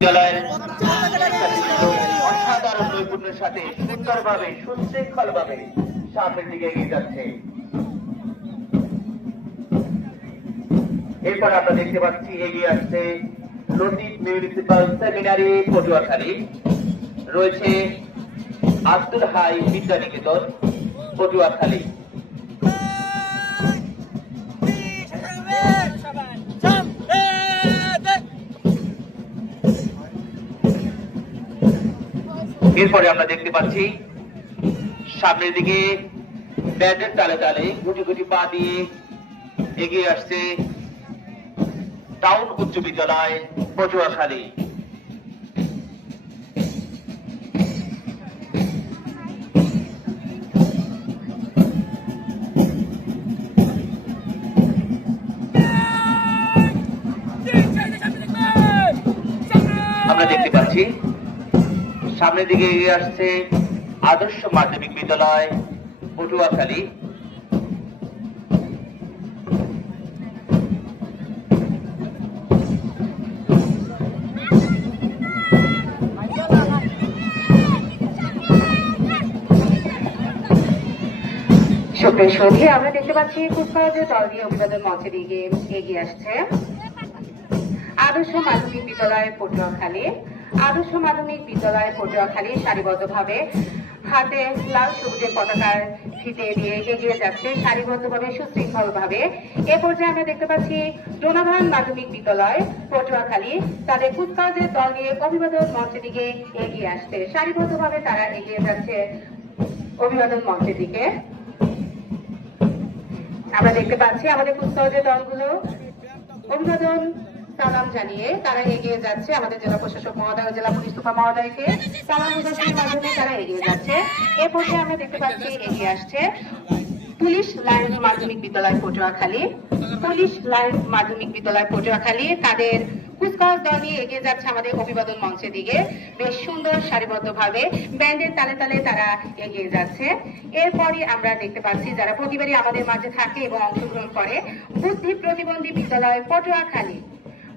বিদ্যালয়ের অসাধারণ নৈপুণ্যের সাথে সুন্দরভাবে সুশৃঙ্খলভাবে সামনের দিকে এগিয়ে যাচ্ছে। এরপর আমরা দেখতে পাচ্ছি এগিয়ে আসছে লতিফ মিউনিসিপাল সেমিনারি পটুয়াখালী, রয়েছে আব্দুল হাই বিদ্যানিকেতন পটুয়াখালী। এরপরে আমরা দেখতে পাচ্ছি সামনের দিকে ব্যান্ডের তালে তালে গুটি গুটি পা দিয়ে এগিয়ে আসছে টাউন উচ্চ বিদ্যালয় পটুয়াখালী। আমরা দেখতে পাচ্ছি সামনের দিকে এগিয়ে আসছে আদর্শ মাধ্যমিক বিদ্যালয় পটুয়াখালী। সুপ্রিয় সঙ্গী, আমরা দেখতে পাচ্ছি কুচকাওয়াজের দল নিয়ে অভিবাদন মঞ্চের দিকে এগিয়ে আসছে আদর্শ মাধ্যমিক বিদ্যালয় পটুয়াখালী। আদর্শ মাধ্যমিক বিদ্যালয় পটুয়াখালী সারিবদ্ধভাবে হাতে লাল সবুজের পতাকার ফিতে দিয়ে এগিয়ে যাচ্ছে সারিবদ্ধভাবে সুশৃঙ্খলভাবে। এ পর্যায়ে আমরা দেখতে পাচ্ছি ডোনাভান মাধ্যমিক বিদ্যালয় পটুয়াখালী তাদের কুচকাওয়াজের দল নিয়ে অভিবাদন মঞ্চের দিকে এগিয়ে আসছে সারিবদ্ধভাবে তারা এগিয়ে যাচ্ছে অভিবাদন মঞ্চের দিকে। আমরা দেখতে পাচ্ছি আমাদের কুচকাওয়াজের দলগুলো অভিবাদন সালাম জানিয়ে তারা এগিয়ে যাচ্ছে আমাদের জেলা প্রশাসক মহোদয়, জেলা পুলিশ সুপার মহোদয়কে সালাম প্রদর্শনের মাধ্যমে তারা এগিয়ে যাচ্ছে। এ পর্যায়ে আমরা দেখতে পাচ্ছি এগিয়ে আসছে পুলিশ লাইন মাধ্যমিক বিদ্যালয় পটুয়াখালী। পুলিশ লাইন মাধ্যমিক বিদ্যালয় পটুয়াখালী তাদের কুচকাওয়াজ দল নিয়ে এগিয়ে যাচ্ছে আমাদের অভিবাদন মঞ্চের দিকে বেশ সুন্দর সারিবদ্ধভাবে ব্যান্ডের তালে তালে তারা এগিয়ে যাচ্ছে। এরপরই আমরা দেখতে পাচ্ছি যারা প্রতিবারই আমাদের মাঝে থাকে এবং অংশগ্রহণ করে বুদ্ধি প্রতিবন্ধী বিদ্যালয় পটুয়াখালী।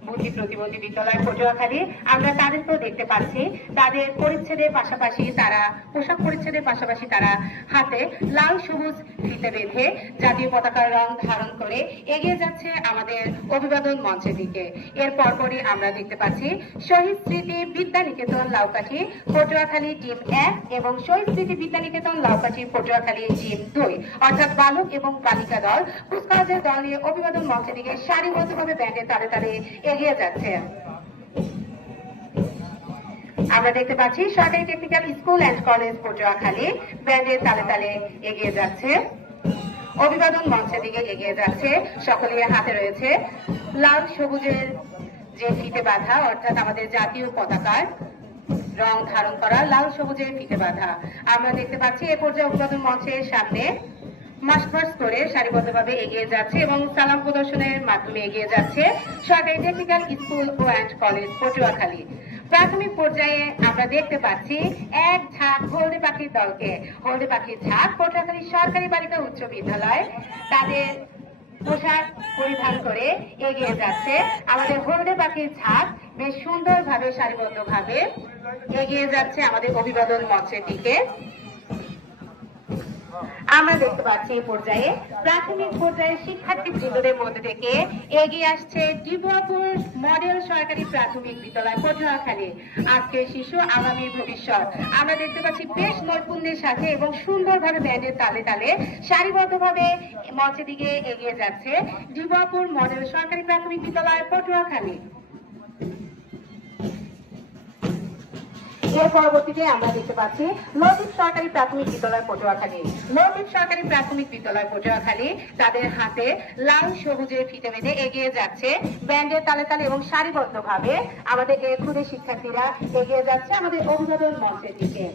বুদ্ধি প্রতিবন্ধী বিদ্যালয় পটুয়াখালী আমরা তাদেরকেও দেখতে পাচ্ছি তাদের পরিচ্ছেদের পাশাপাশি তারা পোশাক পরিচ্ছেদের পাশাপাশি তারা হাতে লাল সবুজ ফিতে বেঁধে জাতীয় পতাকার রং ধারণ করে এগিয়ে যাচ্ছে আমাদের অভিবাদন মঞ্চের দিকে। এর পরপরই আমরা দেখতে পাচ্ছি শহীদ স্মৃতি বিদ্যানিকেতন লাউকাঠি পটুয়াখালী টিম 1 এবং শহীদ স্মৃতি বিদ্যানিকেতন লাউকাঠি পটুয়াখালী টিম 2 অর্থাৎ বালক এবং বালিকা দল কুচকাওয়াজের দল নিয়ে অভিবাদন মঞ্চের দিকে সারিবদ্ধভাবে ব্যান্ডের তালে তালে এগিয়ে যাচ্ছে। আমরা দেখতে পাচ্ছি সরকারি technical school and college Patuakhali ব্যান্ডের তালে তালে এগিয়ে যাচ্ছে অভিবাদন মঞ্চের দিকে এগিয়ে যাচ্ছে। সকলের হাতে রয়েছে লাল সবুজের যে ফিতে বাঁধা অর্থাৎ আমাদের জাতীয় পতাকার রং ধারণ করা লাল সবুজের ফিতে বাঁধা। আমরা দেখতে পাচ্ছি এ পর্যায়ে অভিবাদন মঞ্চের সামনে মার্চ করে সারিবদ্ধভাবে এগিয়ে যাচ্ছে এবং সালাম প্রদর্শনের মাধ্যমে এগিয়ে যাচ্ছে সরকারি টেকনিক্যাল স্কুল ও অ্যান্ড কলেজ পটুয়াখালী। প্রাথমিক পর্যায়ে আমরা দেখতে পাচ্ছি এক ঝাঁক হলদে পাখির দলকে। হলদে পাখির ঝাঁক পটুয়াখালী সরকারি বালিকা উচ্চ বিদ্যালয় তাদের পোশাক পরিধান করে এগিয়ে যাচ্ছে। আমাদের হলদে পাখির ঝাঁক বেশ সুন্দরভাবে সারিবদ্ধভাবে এগিয়ে যাচ্ছে আমাদের অভিবাদন মঞ্চের দিকে। আমরা দেখতে পাচ্ছি এই পর্যায়ে প্রাথমিক পর্যায়ে শিক্ষার্থী বৃন্দদের মধ্যে থেকে এগিয়ে আসছে ডিবুয়াপুর মডেল সরকারি প্রাথমিক বিদ্যালয় পটুয়াখালী। আজকের শিশু আগামীর ভবিষ্যৎ। আমরা দেখতে পাচ্ছি বেশ নৈপুণ্যের সাথে এবং সুন্দরভাবে ব্যান্ডের তালে তালে সারিবদ্ধভাবে মঞ্চের দিকে এগিয়ে যাচ্ছে ডিবুয়াপুর মডেল সরকারি প্রাথমিক বিদ্যালয় পটুয়াখালী। এর পরবর্তীতে আমরা দেখতে পাচ্ছি লতিফ সরকারি প্রাথমিক বিদ্যালয় পটুয়াখালী। লতিফ সরকারি প্রাথমিক বিদ্যালয় পটুয়াখালী তাদের হাতে লাল সবুজের ফিতে বেঁধে এগিয়ে যাচ্ছে ব্যান্ডের তালে তালে এবং সারিবদ্ধভাবে আমাদের ক্ষুদে শিক্ষার্থীরা এগিয়ে যাচ্ছে আমাদের অভিবাদন মঞ্চের দিকে।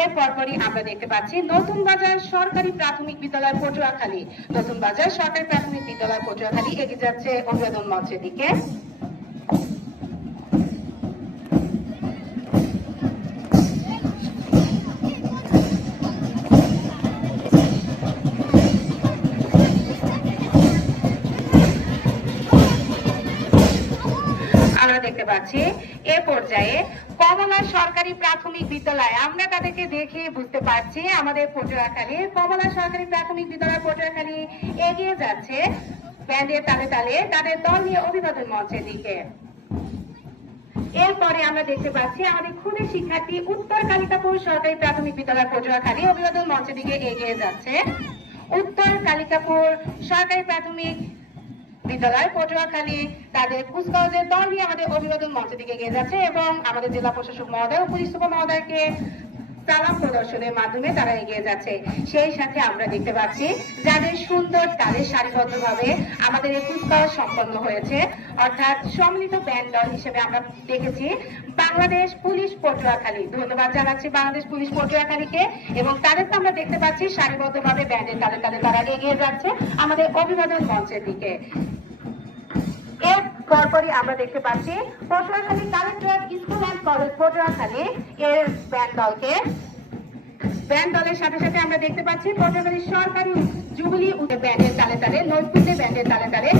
এর পরপরই আমরা দেখতে পাচ্ছি নতুন বাজার সরকারি প্রাথমিক বিদ্যালয় পটুয়াখালী। নতুন বাজার সরকারি প্রাথমিক বিদ্যালয় পটুয়াখালী এগিয়ে যাচ্ছে অভিবাদন মঞ্চের দিকে। আমরা দেখতে পাচ্ছি এ পর্যায়ে কমলা সরকারি প্রাথমিক বিদ্যালয়, আমরা তাদেরকে দেখে বুঝতে পারছি আমাদের পটুয়াখালী কমলা সরকারি প্রাথমিক বিদ্যালয় পটুয়াখালী এগিয়ে যাচ্ছে ব্যান্ডের তালে তালে তাদের দল নিয়ে অভিবাদন মঞ্চের দিকে। এরপরে আমরা দেখতে পাচ্ছি আমাদের খুদে শিক্ষার্থী উত্তর কালিকাপুর সরকারি প্রাথমিক বিদ্যালয় পটুয়াখালী অভিবাদন মঞ্চের দিকে এগিয়ে যাচ্ছে। উত্তর কালিকাপুর সরকারি প্রাথমিক বিদ্যালয় পটুয়াখালী তাদের কুচকাওয়াজের দল নিয়ে আমাদের অভিবাদন মঞ্চের দিকে এগিয়ে যাচ্ছে এবং আমাদের জেলা প্রশাসক মহোদয় ও পুলিশ সুপার মহোদয়কে সালাম প্রদর্শনের মাধ্যমে তারা এগিয়ে যাচ্ছে। সেই সাথে আমরা দেখতে পাচ্ছি যাদের সুন্দর তাদের সারিবদ্ধভাবে আমাদের এই কুচকাওয়াজ সম্পন্ন হয়েছে, অর্থাৎ সম্মিলিত ব্যান্ড দল হিসেবে আমরা দেখেছি বাংলাদেশ পুলিশ পটুয়াখালী। ধন্যবাদ জানাচ্ছি বাংলাদেশ পুলিশ পটুয়াখালীকে এবং তাদেরকে আমরা দেখতে পাচ্ছি সারিবদ্ধভাবে ব্যান্ডের তালে তালে তারা এগিয়ে যাচ্ছে আমাদের অভিবাদন মঞ্চের দিকে। এর পরপরই আমরা দেখতে পাচ্ছি Patuakhali collectorate school and college Patuakhali এর ব্যান্ড দলের সাথে সাথে আমরা দেখতে পাচ্ছি পটুয়াখালী সরকারি জুবিলি ব্যান্ডের তালে তালে নৈপুণ্যে ব্যান্ডের তালে তালে